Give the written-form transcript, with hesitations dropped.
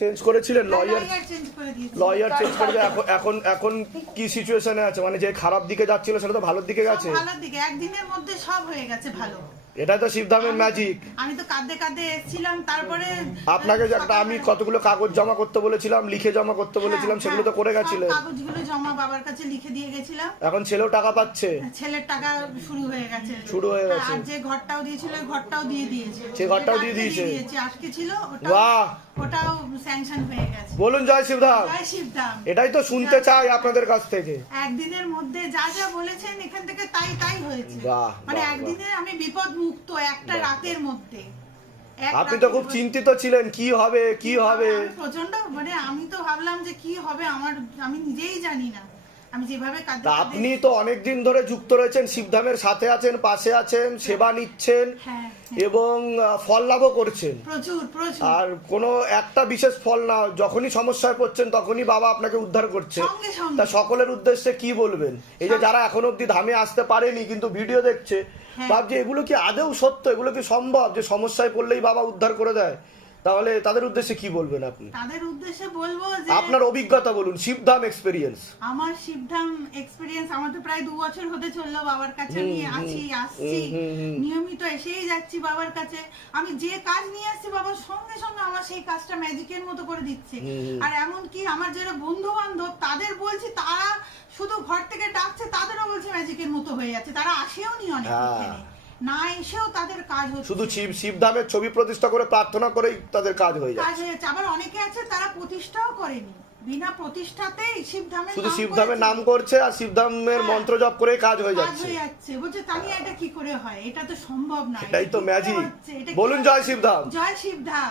Change করেছিলেন lawyer change করে দিয়েছি। লয়ার চেঞ্জ করে এখন এখন কি সিচুয়েশনে আছে, মানে যে খারাপ দিকে যাচ্ছিল সেটা তো ভালোর দিকে গেছে, ভালোর দিকে একদিনের মধ্যে সব হয়ে গেছে ভালো। এটাই তো শিবধামের ম্যাজিক। আমি তো কাঁদে কাঁদে এসেছিলাম, তারপরে আপনাকে যে একটা আমি কতগুলো কাগজ জমা করতে বলেছিলাম, লিখে জমা করতে বলেছিলাম, সেগুলো তো করে গেছিলেন। কাগজগুলো জমা বাবার কাছে লিখে দিয়ে গেছিলাম। এখন ছেলেও টাকা পাচ্ছে, ছেলের টাকা শুরু হয়ে গেছে। আর যে ঘরটাও দিয়েছিল ঘরটাও দিয়ে দিয়েছে, সে ঘরটাও দিয়ে দিয়েছে, আজকে ছিল বাহ, ওটাও স্যাংশন হয়ে গেছে। বলুন জয় শিবধাম। জয় শিবধাম। এটাই তো শুনতে চাই আপনাদের কাছ থেকে। একদিনের মধ্যে যা যা বলেছেন এখান থেকে তাই তাই হয়েছে। মানে একদিনে আমি বিপদ মুক্ত একটা রাতের মধ্যে। আপনি তো খুব চিন্তিত ছিলেন, কি হবে কি হবে। প্রচন্ড, মানে আমি তো ভাবলাম যে কি হবে আমার, আমি নিজেই জানি না। আমি যেভাবে আপনি তো অনেকদিন ধরে যুক্ত রয়েছেন, শিবধামের সাথে আছেন, পাশে আছেন, সেবা নিচ্ছেন এবং ফল লাভও করছেন প্রচুর প্রচুর। আর কোনো একটা বিশেষ ফল না, যখনই সমস্যায় পড়ছেন তখনই বাবা আপনাকে উদ্ধার করছে। তা সকলের উদ্দেশ্যে কি বলবেন, এই যে যারা এখন অব্দি ধামে আসতে পারেনি কিন্তু ভিডিও দেখছে, ভাবছে এগুলো কি আদৌ সত্য, এগুলো কি সম্ভব যে সমস্যায় পড়লেই বাবা উদ্ধার করে দেয়, তাহলে তাদের উদ্দেশ্যে কি বলবেন আপনি? তাদের উদ্দেশ্যে বলবো যে আপনার অভিজ্ঞতা বলুন, শিবধাম এক্সপেরিয়েন্স। আমার শিবধাম এক্সপেরিয়েন্স, আমার তো প্রায় 2 বছর হতে চললো বাবার কাছে আমি আসছি নিয়মিত এসেই যাচ্ছি বাবার কাছে। আমি যে কাজ নিয়ে আসছি বাবার সঙ্গে সঙ্গে আমার সেই কাজটা ম্যাজিকের মতো করে দিচ্ছে। আর এমন কি আমার যারা বন্ধু বান্ধব তাদের বলছি, তারা শুধু ঘর থেকে ডাকছে, তাদেরও বলছে ম্যাজিকের মতো হয়ে যাচ্ছে, তারা আসেও নি অনেক না এসেও তাদের কাজ হচ্ছে। শুধু শিবধামের ছবি প্রতিষ্ঠা করে প্রার্থনা করেই তাদের কাজ হয়ে যাচ্ছে। আবার অনেকে আছে তারা প্রতিষ্ঠাও করেনি, বিনা প্রতিষ্ঠাতেই শিবধামের শুধু শিবধামের নাম করছে আর শিবধামের মন্ত্র জপ করে কাজ হয়ে যাচ্ছে। বলছে তানিয়া এটা কি করে হয়, এটা তো সম্ভব না, এটাই তো ম্যাজিক। বলুন জয় শিবধাম। জয় শিবধাম।